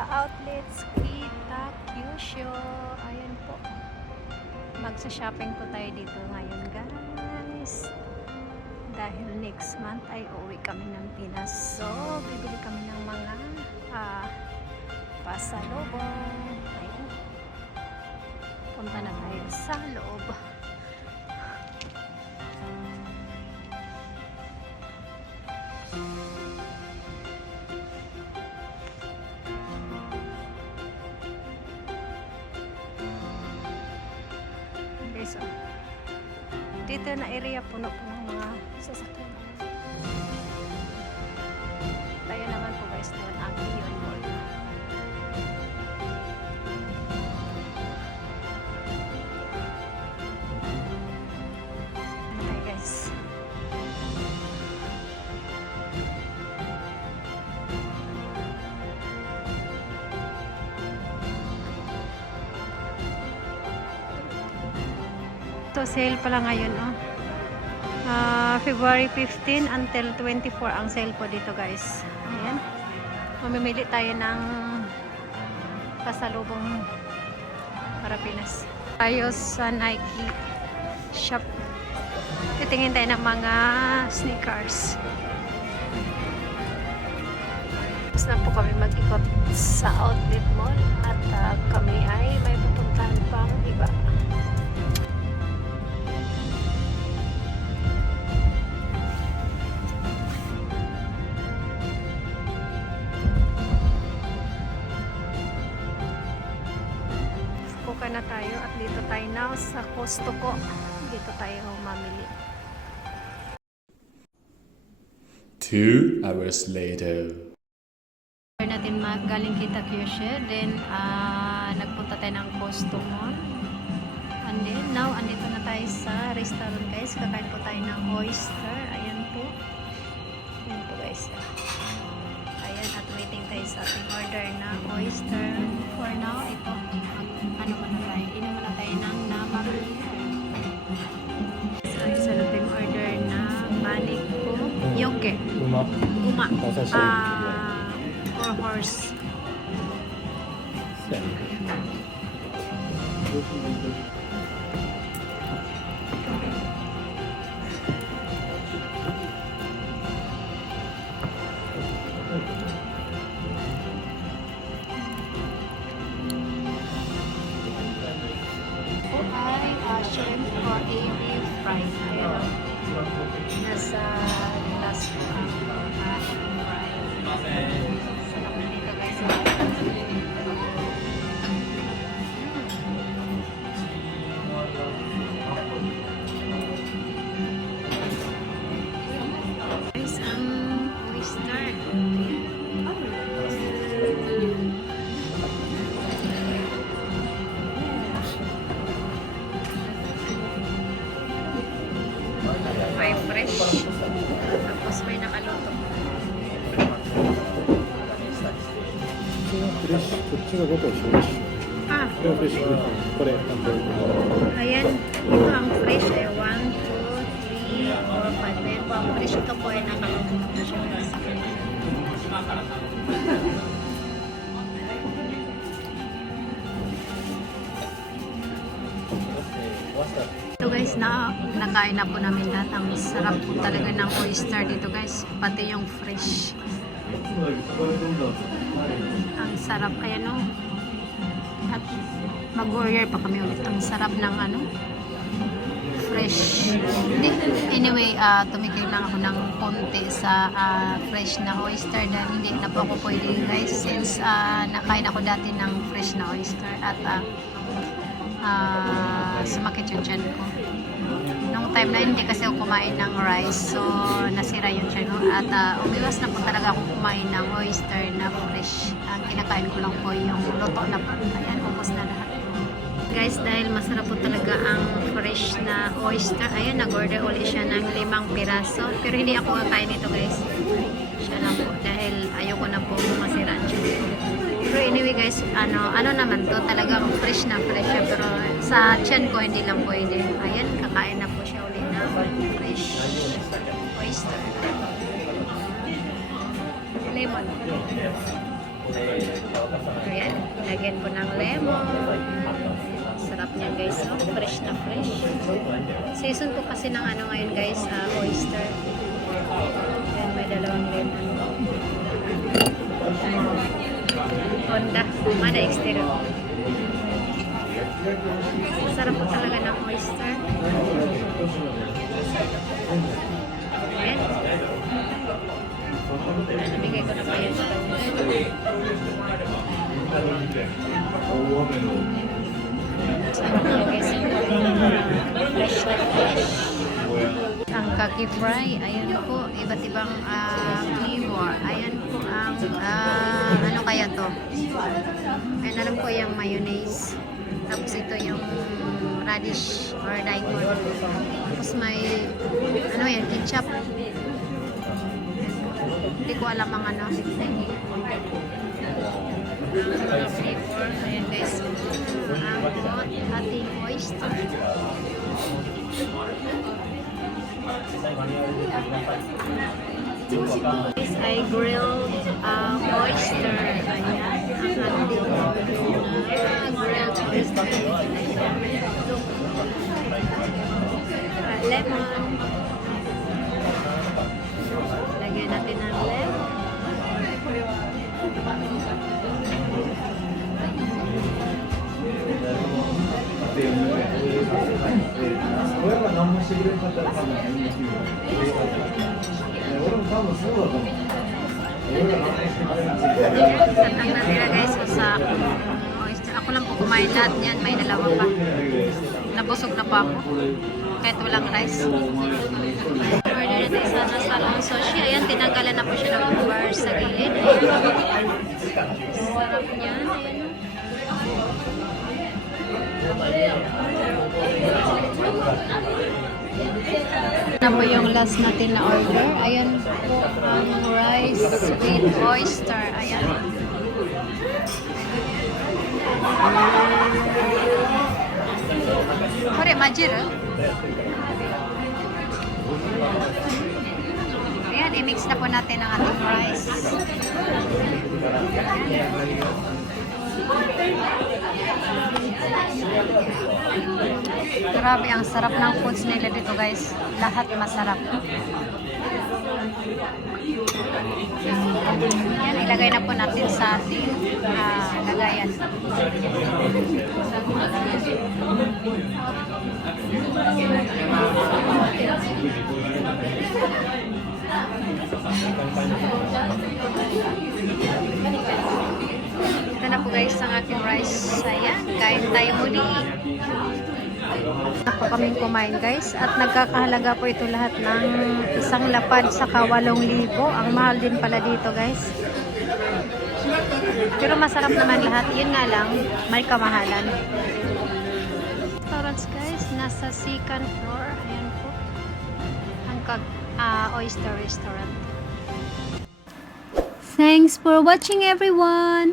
Mega Outlets Kita Kyushu. Ayan po. Magsa-shopping po tayo dito ngayon, guys. Dahil next month ay uuwi kami ng Pinas. So, bibili kami ng mga pasalubong. Ayan. Punta na tayo sa loob. So, dito na area puno po ng mga sasakyan. Tayo naman po guys doon ang Ion Mall. Okay guys. So, sale pala ngayon, oh. February 15 until 24 ang sale po dito, guys. Ayan. Mamimili tayo ng pasalubong para Pinas. Tayo sa Nike shop. Titingin tayo ng mga sneakers. Tapos na po kami mag-ikot sa outlet mall at kami ay may pupuntahan pang iba. Na tayo at dito tayo now sa Costco. Dito tayo mamili. 2 hours later. Natin magaling Kita Kyushu, then nagpunta tayo ng Costco. And then now andito na tayo sa restaurant, guys. Kakain po tayo ng oyster. Ayan po. Ayan po, guys. Ayan, at waiting tayo sa ating order na oyster. For now, ito. Ano muna tayo? Inom muna tayo ng namari. So, isa natin order na banik ko. Yoke. Uma. 4 horse. Shrimp or AB fried. Ayan. Nasa last fried. Sarap na dito, guys. Guys, ang oyster. May fresh. Tapos may nakaluto. フレッシュ、こっちが5個フレッシュ。これはフレッシュ。これ、Ayan. Ito ang fresh ay 1, 2, 3, 4, 5. Ayan po ang fresh. Ito po ay nakaluto na siya. So guys, nakain na po namin lahat. Ang sarap po talaga ng oyster dito, guys. Pati yung fresh. Ang sarap. Ayan o. At mag-order pa kami ulit. Ang sarap ng fresh. Anyway, tumigil lang ako ng konti sa fresh na oyster dahil hindi na po ako pwede, guys, since nakain ako dati ng fresh na oyster at sumakit yung tiyan ko. Nung time na hindi kasi ako kumain ng rice, so nasira yung tiyan ko at umiwas na po talaga ako kumain ng oyster na fresh. Ang kinakain ko lang po yung luto na po. Ayan, ubos na lahat. Guys, dahil masarap po talaga ang fresh na oyster, ayan, nag-order ulit siya ng 5 piraso. Pero hindi ako kakain nito, guys. Siya lang po dahil ayoko na po masira ang tiyan ko. Pero anyway, guys, ano naman to, talagang fresh na fresh siya. Pero sa tiyan ko hindi lang pwede. Ayan, kakain na po siya ulit na fresh oyster. Lemon. Ayan, lagyan ko ng lemon. Sarap niya guys, no? Fresh na fresh. Season ko kasi ng ano ngayon guys, oyster. Ayan, may dalawang lemon. Honda, Mada Exterior. Sarap po talaga ng oyster. Ayan. Nabigay ko na pa yun. Sarap niya guys. Fresh na fresh. Ang kaki fry, ayan po, iba't ibang flavor. Ayan po ang, ano kaya to? Ayan, alam ko yung mayonnaise. Tapos ito yung radish or daikon. Tapos may, ano yan, ketchup. Hindi ko alam ang ano. Flavor. Ayan guys. Ang ating oyster. This ay grilled oyster. Ayan. Ang ating grilled oyster. Lemon. Lagyan natin ng lemon. At ang natira guys sa oyster. Ako lang po kumain lahat yan. May dalawa pa. Nabusog na pa ako. Kahit walang rice. Order natin sana sa long sushi. Ayan, tinanggalan na po siya ng bar sa gilid. Ayan. Sarap niyan. Ayan. Na po yung last natin na order. Ayan po ang rice with oyster. Ayan. Kore, majir. Ayan, i-mix na po natin ang ating rice. Grabe, ang sarap ng foods nila dito guys. Lahat masarap. Yan, ilagay na po natin sa ating lagayan. Ito na po guys ang ating rice. Ayan, kain tayo muli. Ako kaming kumain guys at nagkakahalaga po ito lahat ng isang lapad sa 8,000. Ang mahal din pala dito guys. Pero masarap naman lahat. Yun nga lang, may kamahalan. Restaurants guys, nasa second floor. Ayan po. Ang oyster restaurant. Thanks for watching everyone!